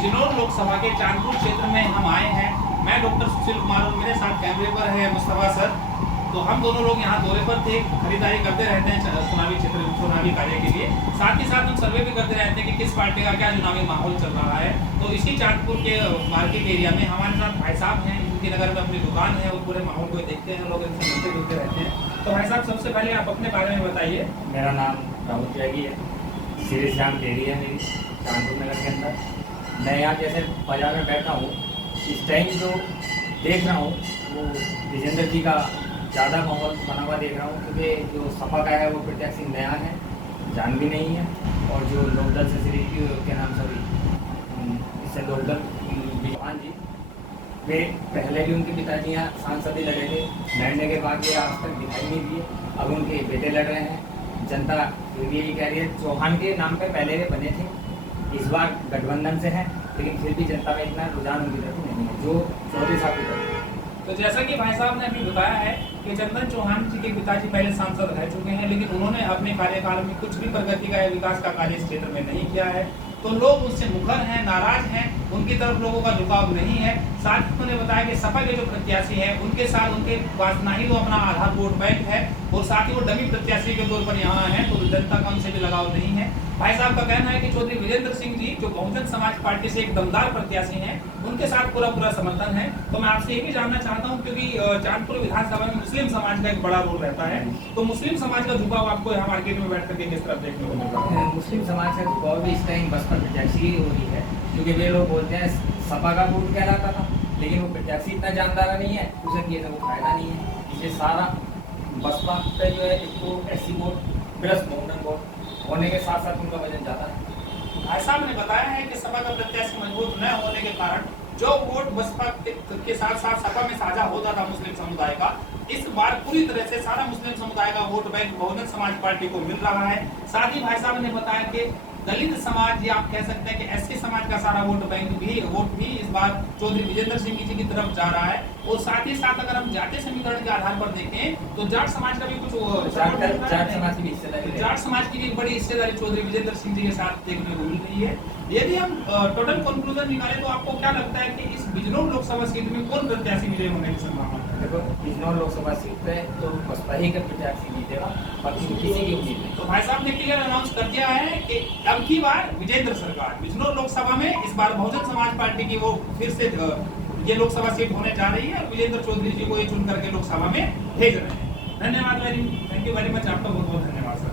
बिजनौर लोकसभा के चांदपुर क्षेत्र में हम आए हैं। मैं डॉक्टर सुशील कुमार और मेरे साथ कैमरे पर है मुस्तफा सर। तो हम दोनों लोग यहाँ दौरे पर थे, खरीदारी करते रहते हैं चुनावी क्षेत्र चुनावी कार्य के लिए। साथ ही साथ हम सर्वे भी करते रहते हैं कि किस पार्टी का क्या चुनावी माहौल चल रहा है। तो इसी चांदपुर के मार्केट एरिया में हमारे साथ भाई साहब हैं, इनके नगर में अपनी दुकान है और पूरे माहौल को देखते हैं, लोग इनसे मिलते जुलते रहते हैं। तो भाई साहब, सबसे पहले आप अपने बारे में बताइए। मेरा नाम राहुल त्यागी है, श्री श्याम डेयरी है मेरी चांदपुर नगर के अंदर। मैं यहाँ जैसे बाजार में बैठा हूँ, इस टाइम जो देख रहा हूँ वो विजेंद्र जी का ज़्यादा माहौल बना हुआ देख रहा हूँ, क्योंकि जो सपा का है वो प्रत्याशी नया है, जान भी नहीं है। और जो लोकदल से श्री के नाम सभी इससे लोकदल विवान जी, वे पहले भी उनके पिताजी यहाँ सांसद ही लड़े थे, लड़ने के बाद ये आज तक दिखाई नहीं दिए। अब उनके बेटे लड़ रहे हैं। जनता फिर भी यही कह रही है, चौहान के नाम पे पहले वे बने थे, इस बार गठबंधन से हैं, लेकिन फिर भी जनता में इतना रुझान उनकी तरफ नहीं है जो चौधरी साहब की तरफ। तो जैसा कि भाई साहब ने अभी बताया है कि चंदन चौहान जी के पिताजी पहले सांसद रह चुके हैं, लेकिन उन्होंने अपने कार्यकाल में कुछ भी प्रगति का या विकास का कार्य इस क्षेत्र में नहीं किया है। तो लोग उससे मुखर हैं, नाराज हैं, उनकी तरफ लोगों का झुकाव नहीं है। साथ ही उन्होंने बताया कि सपा के जो प्रत्याशी हैं उनके साथ उनके पास ना ही तो अपना आधार वोट बैंक है और साथ ही वो डमी प्रत्याशी के तौर पर यहाँ हैं, तो जनता का उनसे भी लगाव नहीं है। भाई साहब का कहना है कि चौधरी विजेंद्र सिंह जी जो बहुजन समाज पार्टी से एक दमदार प्रत्याशी हैं, उनके साथ पूरा समर्थन है। तो मैं आपसे ये भी जानना चाहता हूँ, क्योंकि चांदपुर विधानसभा में मुस्लिम समाज का एक बड़ा रोल रहता है, तो मुस्लिम समाज का झुकाव आपको यहाँ मार्केट में बैठ करके किस तरफ देखने को मिल रहा है? मुस्लिम समाज का झुकाव भी इस टाइम बसपा प्रत्याशी ही हो रही है, क्योंकि वे लोग बोलते हैं सपा का वोट कहलाता था, लेकिन वो प्रत्याशी इतना जानदार नहीं है, उसे किए तो वो फायदा नहीं है। ये सारा बसपा का जो है इसको एससी वोट प्लस बहुजन वोट होने के साथ साथ उनका वजन ज़्यादा है। भाई साहब ने बताया है कि सपा का प्रत्याशी मजबूत न होने के कारण जो वोट बसपा के साथ साथ सपा में साझा होता था मुस्लिम समुदाय का, इस बार पूरी तरह से सारा मुस्लिम समुदाय का vote bank Bahujan Samaj party को मिल रहा है। साथ ही भाई साहब ने बताया कि दलित समाज या आप कह सकते हैं कि एससी समाज का सारा वोट भी इस बार चौधरी विजेंद्र सिंह जी की तरफ जा रहा है। और साथ ही साथ अगर हम जातीय समीकरण के आधार पर देखें तो जाट समाज का भी कुछ जाट समाज की भी बड़ी हिस्सेदारी चौधरी विजेंद्र सिंह जी के साथ देखने को मिल रही है। यदि हम टोटल कंक्लूजन निकालें तो आपको क्या लगता है कि इस बिजनौर लोकसभा सीट में कौन प्रत्याशी विजय होने की संभावना है? देखो, बिजनौर लोकसभा सीट पे तो बसपा ही का प्रत्याशी जीतेगा, बाकी किसी की उम्मीद नहीं। तो भाई साहब ने क्लियर अनाउंस कर दिया है कि अब की बार विजेंद्र सरकार बिजनौर लोकसभा में इस बार बहुजन समाज पार्टी की वो फिर से ये लोकसभा सीट होने जा रही है और विजेंद्र चौधरी जी को ये चुन करके लोकसभा में भेज रहे हैं। धन्यवाद, थैंक यू वेरी मच, आपका बहुत बहुत